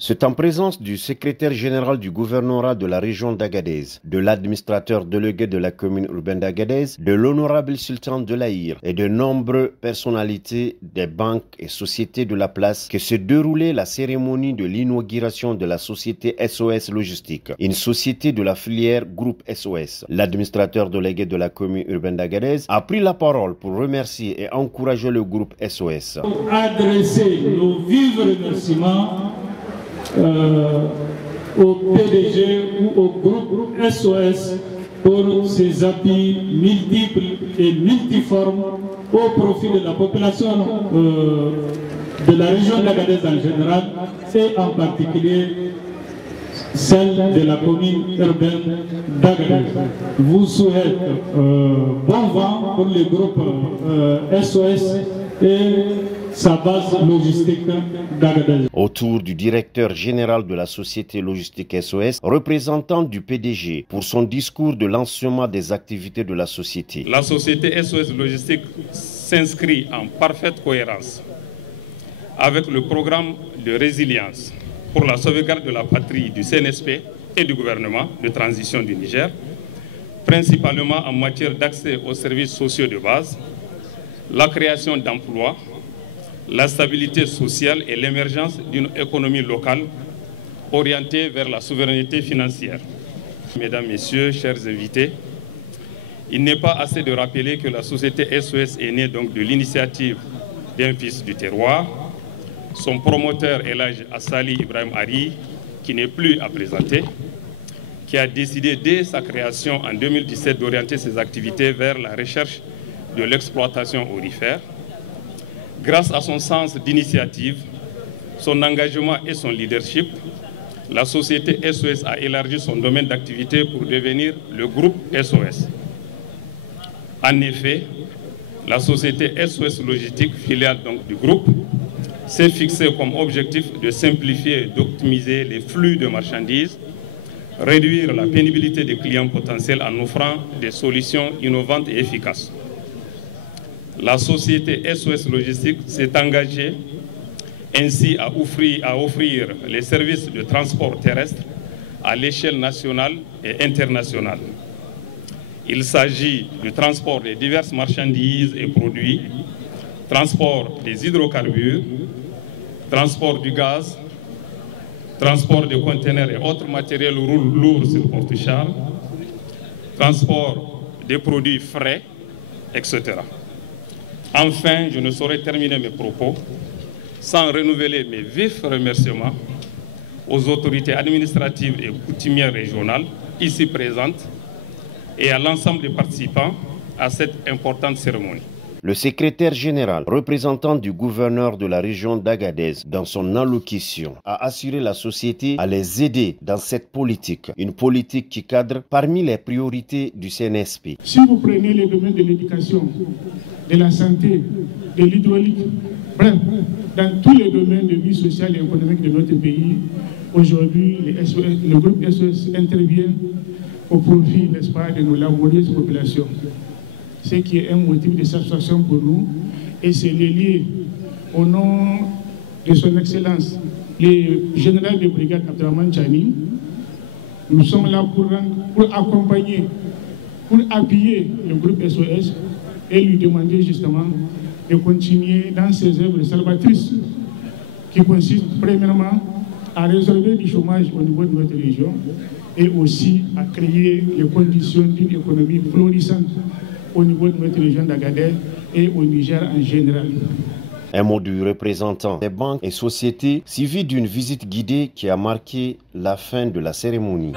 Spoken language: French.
C'est en présence du secrétaire général du gouvernorat de la région d'Agadez, de l'administrateur délégué de la commune urbaine d'Agadez, de l'honorable sultan de l'Aïr et de nombreuses personnalités des banques et sociétés de la place que s'est déroulée la cérémonie de l'inauguration de la société SOS Logistique, une société de la filière groupe SOS. L'administrateur délégué de la commune urbaine d'Agadez a pris la parole pour remercier et encourager le groupe SOS. Pour adresser nos vifs remerciements au PDG ou au groupe SOS pour ses appuis multiples et multiformes au profit de la population de la région d'Agadez en général et en particulier celle de la commune urbaine d'Agadez. Vous souhaite bon vent pour le groupe SOS et sa base logistique d'Agadez. Autour du directeur général de la société logistique SOS, représentant du PDG, pour son discours de lancement des activités de la société. La société SOS Logistique s'inscrit en parfaite cohérence avec le programme de résilience pour la sauvegarde de la patrie du CNSP et du gouvernement de transition du Niger, principalement en matière d'accès aux services sociaux de base, la création d'emplois, la stabilité sociale et l'émergence d'une économie locale orientée vers la souveraineté financière. Mesdames, Messieurs, chers invités, il n'est pas assez de rappeler que la société SOS est née donc de l'initiative d'un fils du terroir. Son promoteur est l'âge Assali Ibrahim Ari, qui n'est plus à présenter, qui a décidé dès sa création en 2017 d'orienter ses activités vers la recherche de l'exploitation aurifère. Grâce à son sens d'initiative, son engagement et son leadership, la société SOS a élargi son domaine d'activité pour devenir le groupe SOS. En effet, la société SOS Logistique, filiale donc du groupe, s'est fixée comme objectif de simplifier et d'optimiser les flux de marchandises, réduire la pénibilité des clients potentiels en offrant des solutions innovantes et efficaces. La société SOS Logistique s'est engagée ainsi à offrir les services de transport terrestre à l'échelle nationale et internationale. Il s'agit du transport des diverses marchandises et produits, transport des hydrocarbures, transport du gaz, transport de conteneurs et autres matériels lourds sur porte-chars, transport des produits frais, etc. Enfin, je ne saurais terminer mes propos sans renouveler mes vifs remerciements aux autorités administratives et coutumières régionales ici présentes et à l'ensemble des participants à cette importante cérémonie. Le secrétaire général, représentant du gouverneur de la région d'Agadez, dans son allocution, a assuré la société à les aider dans cette politique, une politique qui cadre parmi les priorités du CNSP. Si vous prenez les domaines de l'éducation, de la santé, de l'hydraulique, bref, dans tous les domaines de vie sociale et économique de notre pays, aujourd'hui, le groupe SOS intervient au profit, n'est-ce pas, de nos laborieuses populations. Ce qui est un motif de satisfaction pour nous, et c'est lié au nom de son Excellence, le général de brigade Abdraman Chani. Nous sommes là pour accompagner, pour appuyer le groupe SOS et lui demander justement de continuer dans ses œuvres salvatrices qui consistent premièrement à résorber du chômage au niveau de notre région et aussi à créer les conditions d'une économie florissante au niveau de notre région d'Agadez et au Niger en général. Un mot du représentant des banques et sociétés suivi d'une visite guidée qui a marqué la fin de la cérémonie.